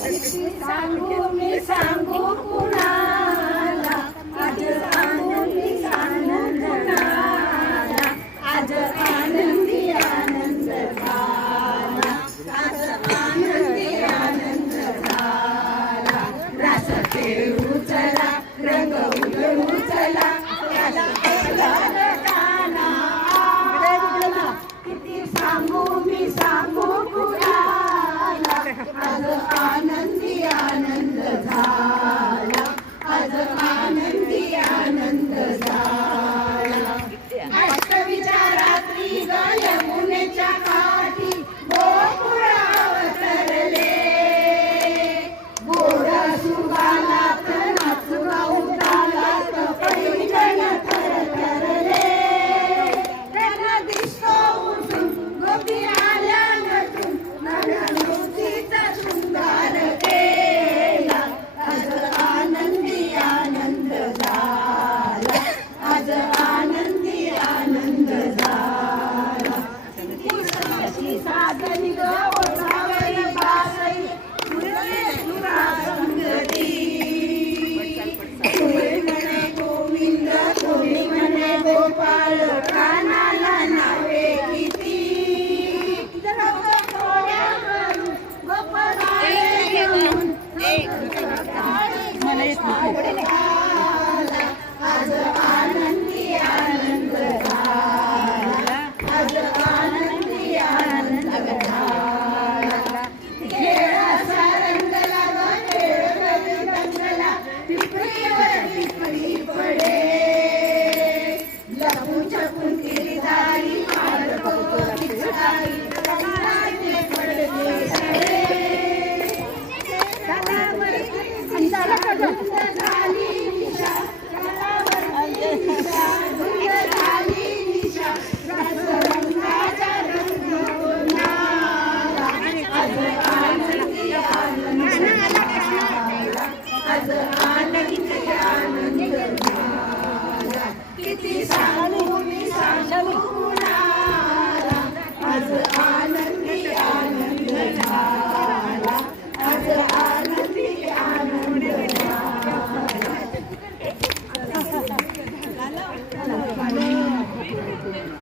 सांगू मी सांगू कुणाला आज आनंदी आनंद झाला आज आनंदी आनंद झाला आज आनंदी आनंद झाला रास खेळू चला रंग उधळू चला त्याला गाना आला किती सांगू मी सांगू कुणाला आज आनंदी आनंद झाला आज आनंदी आनंद झाला अष्टमीच्या रात्री ग यमुनेच्या काठी गोकुळ अवतरले गोड सुबालात नाच गाऊ तालात पैठण थरथरले त्यांना दिसतो उठून गोपी आल्या नटून नवतीचा शृंगार केला आज आनंदी आनंद झाला आज आनंदी आनंद झाला किती साधनी ग ओढावरी बासई सुरा संगती कोणी म्हणे गोविंद कोणी म्हणे गोपाळ कानाला नावे किती आज आनंदी आनंद झाला आज आनंदी आनंद झाला खेळ असा रंगला ग खेळ रंगला पिपरीवर पिपरी पडे लपून छपून किरीदारी मारतो पिचकारी रंगाचे पडले सडे